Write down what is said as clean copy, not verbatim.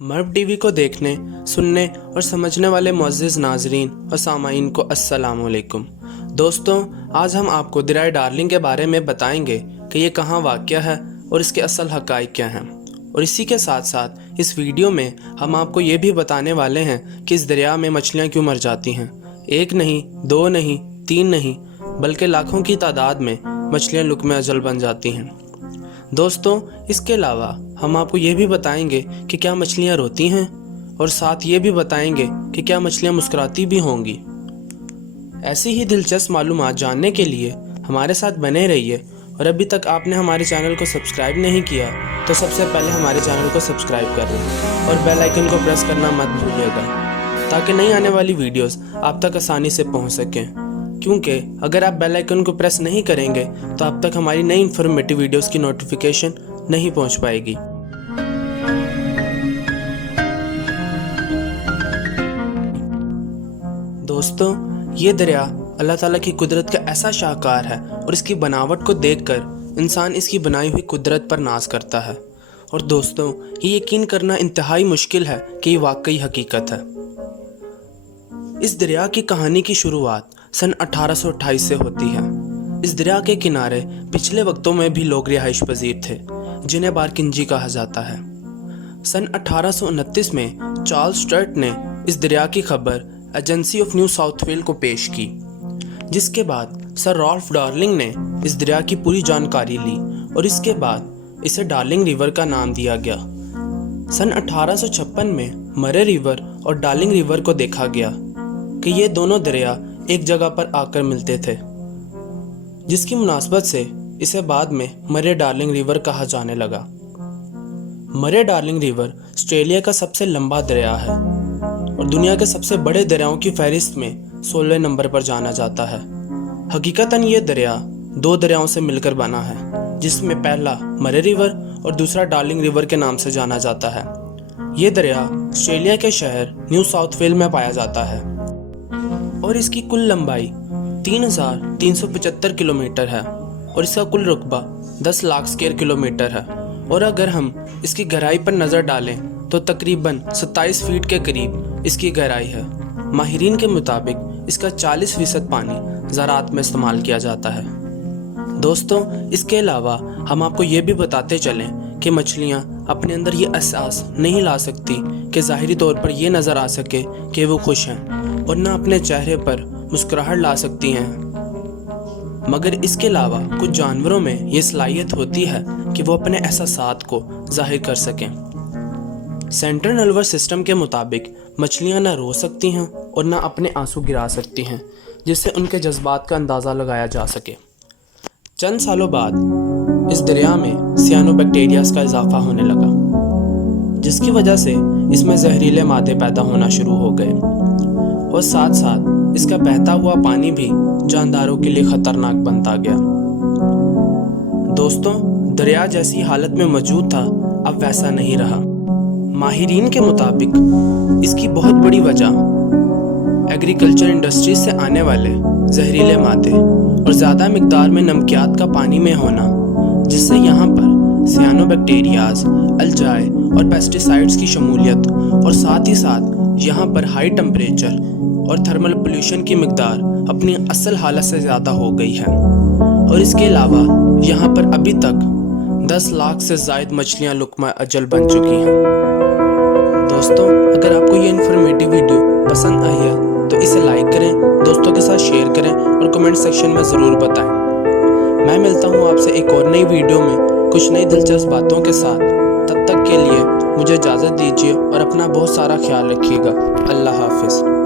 मर्ब TV को देखने, सुनने और समझने वाले मुअज़्ज़िज़ नाज़रीन और सामाईन को अस्सलाम वालेकुम। दोस्तों, आज हम आपको दरियाए डार्लिंग के बारे में बताएंगे कि ये कहाँ वाक़या है और इसके असल हक़ाइक़ क्या हैं। और इसी के साथ साथ इस वीडियो में हम आपको ये भी बताने वाले हैं कि इस दरिया में मछलियाँ क्यों मर जाती हैं। एक नहीं, दो नहीं, तीन नहीं, बल्कि लाखों की तादाद में मछलियाँ लुक़्मे अजल बन जाती हैं। दोस्तों, इसके अलावा हम आपको ये भी बताएंगे कि क्या मछलियाँ रोती हैं, और साथ ये भी बताएंगे कि क्या मछलियाँ मुस्कुराती भी होंगी। ऐसी ही दिलचस्प मालूमात जानने के लिए हमारे साथ बने रहिए। और अभी तक आपने हमारे चैनल को सब्सक्राइब नहीं किया तो सबसे पहले हमारे चैनल को सब्सक्राइब कर लें और बेल आइकन को प्रेस करना मत भूलिएगा, ताकि नई आने वाली वीडियोस आप तक आसानी से पहुंच सकें। क्योंकि अगर आप बेल आइकन को प्रेस नहीं करेंगे तो आप तक हमारी नई इन्फॉर्मेटिव वीडियोस की नोटिफिकेशन नहीं पहुंच पाएगी। दोस्तों, ये दरिया अल्लाह ताला की कुदरत का ऐसा शाहकार है और इसकी बनावट को देखकर इंसान इसकी बनाई हुई कुदरत पर नाज करता है। और दोस्तों, ये यकीन करना इंतहाई मुश्किल है कि ये वाकई हकीकत है। इस दरिया की कहानी की शुरुआत सन 1828 से होती है। इस दरिया के किनारे पिछले वक्तों में भी लोग रिहाइश पजीर थे, जिन्हें बारकिंजी कहा जाता है। सन 1829 में चार्ल्स स्टर्ट ने इस दरिया की खबर agency of new south well को पेश की, जिसके बाद सर रॉल्फ डार्लिंग ने इस दरिया की पूरी जानकारी ली और इसके बाद इसे डार्लिंग रिवर का नाम दिया गया। सन 1856 में मरे रिवर और डार्लिंग रिवर को देखा गया कि ये दोनों दरिया एक जगह पर आकर मिलते थे, जिसकी मुनासबत से इसे बाद में मरे डार्लिंग रिवर कहा जाने लगा। मरे डार्लिंग रिवर ऑस्ट्रेलिया का सबसे लंबा दरिया है और दुनिया के सबसे बड़े दरियाओं की फहरिस्त में 16वें नंबर पर जाना जाता है। हकीकतन ये दरिया दो दरियाओं से मिलकर बना है, जिसमें पहला मरे रिवर और दूसरा डार्लिंग रिवर के नाम से जाना जाता है। ये दरिया ऑस्ट्रेलिया के शहर न्यू साउथ वेल में पाया जाता है और इसकी कुल लंबाई 3,375 किलोमीटर है और इसका कुल रकबा 10 लाख स्क्वायर किलोमीटर है। और अगर हम इसकी गहराई पर नज़र डालें तो तकरीबन 27 फीट के करीब इसकी गहराई है। माहिरीन के मुताबिक इसका 40% पानी ज़राअत में इस्तेमाल किया जाता है। दोस्तों, इसके अलावा हम आपको ये भी बताते चलें कि मछलियाँ अपने अंदर ये एहसास नहीं ला सकती कि ज़ाहिरी तौर पर ये नज़र आ सके कि वो खुश हैं, और ना अपने चेहरे पर मुस्कुराहट ला सकती हैं। मगर इसके अलावा कुछ जानवरों में ये सलाहियत होती है कि वो अपने एहसासात को जाहिर कर सकें। सेंट्रल नर्वस सिस्टम के मुताबिक मछलियाँ ना रो सकती हैं और ना अपने आंसू गिरा सकती हैं, जिससे उनके जज्बात का अंदाज़ा लगाया जा सके। चंद सालों बाद इस दरिया में सियानोबैक्टीरियाज का इजाफा होने लगा, जिसकी वजह से इसमें जहरीले मादे पैदा होना शुरू हो गए और साथ साथ इसका बहता हुआ पानी भी जानदारों के लिए खतरनाक बनता गया। दोस्तों, दरिया जैसी हालत में मौजूद था, अब वैसा नहीं रहा। माहिरीन के मुताबिक इसकी बहुत बड़ी वजह एग्रीकल्चर इंडस्ट्री से आने वाले जहरीले मादे और ज़्यादा मिकदार में नमकियात का पानी में होना, जिससे यहाँ पर सियानोबैक्टीरियाज, अल्जाए और पेस्टिसाइड्स की शमूलियत, और साथ ही साथ यहाँ पर हाई टेम्परेचर और थर्मल पोल्यूशन की मिकदार अपनी असल हालत से ज़्यादा हो गई है। और इसके अलावा यहाँ पर अभी तक 10 लाख से ज़ायद मछलियाँ लुक़्मा अजल बन चुकी हैं। दोस्तों, अगर आपको ये इन्फॉर्मेटिव वीडियो पसंद आई है तो इसे लाइक करें, दोस्तों के साथ शेयर करें और कमेंट सेक्शन में ज़रूर बताएं। मैं मिलता हूँ आपसे एक और नई वीडियो में कुछ नई दिलचस्प बातों के साथ। तब तक के लिए मुझे इजाज़त दीजिए और अपना बहुत सारा ख्याल रखिएगा। अल्लाह हाफ़िज़।